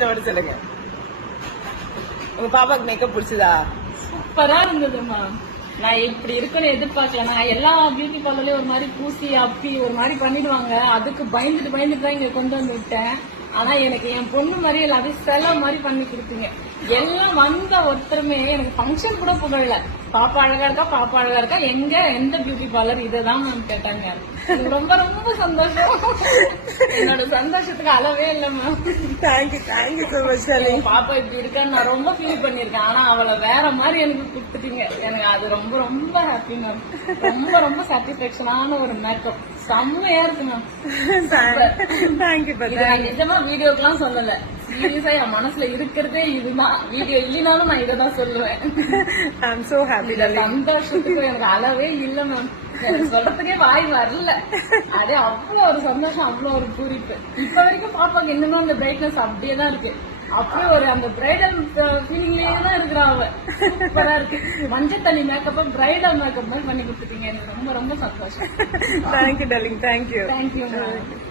இருந்ததுன்னு மட்டும் சொல்லுங்க. உங்க பாப்பாக்கு மேக்கப் பிடிச்சதா? சூப்பரா இருந்ததுமா. நான் இப்படி இருக்குன்னு எதிர்பார்க்கல. நான் எல்லா பியூட்டி பார்லர்லயும் ஒரு மாதிரி பூசி அப்பி ஒரு மாதிரி பண்ணிடுவாங்க. அதுக்கு பயந்துட்டு தான் இங்க கொண்டு வந்து விட்டேன். ஆனா எனக்கு என் பொண்ணு மாதிரி எல்லாத்தையும் செலவு மாதிரி பண்ணி கொடுத்தீங்க. எல்லாம் வந்த ஒருத்தருமே எனக்கு ஃபங்க்ஷன் கூட புகழல. பாப்பா அழகா இருக்கா, எந்த பியூட்டி பார்லர் இதான் மேம் கேட்டாங்க. எனக்கு ரொம்ப ரொம்ப சந்தோஷம். என்னோட சந்தோஷத்துக்கு அளவே இல்ல மேம். Thank you so much. பாப்பா இப்படி இருக்கான்னு நான் ரொம்ப ஃபீல் பண்ணிருக்கேன். ஆனா அவளை வேற மாதிரி எனக்கு கொடுத்துட்டீங்க. எனக்கு அது ரொம்ப ரொம்ப ஹாப்பி மேம். ரொம்ப ரொம்ப சாட்டிஸ்பேக்ஷனான ஒரு மேக்கப். செம்மையா இருக்கு மேம். தேங்க்யூ. நான் நிஜமா வீடியோக்கெல்லாம் சொல்லல. சீரியஸா என் மனசுல இருக்கிறதே இதுதான். வீடியோ இல்லைனாலும் நான் இதான் சொல்லுவேன். I'm so happy. சந்தோஷத்துக்கு எனக்கு அளவே இல்ல மேம். எனக்கு சொல்றதுக்கே வாய் வரல. அதே அவ்வளவு ஒரு சந்தோஷம், அவ்வளவு ஒரு பூரிப்பு. இப்ப வரைக்கும் பாப்பாக்கு இன்னமும் அந்த பிரைட்னஸ் அப்படியே தான் இருக்கு. அப்படியே ஒரு அந்த பிரைடல் ஃபீலிங்லயே தான் இருக்கிறா அவ. சூப்பரா இருக்கு. மஞ்சள் தண்ணி மேக்கப்ப பிரைடல் மேக்கப் மாதிரி பண்ணி கொடுத்துட்டீங்க. எனக்கு ரொம்ப ரொம்ப சந்தோஷம். Thank you darling. Thank you. Thank you ma'am.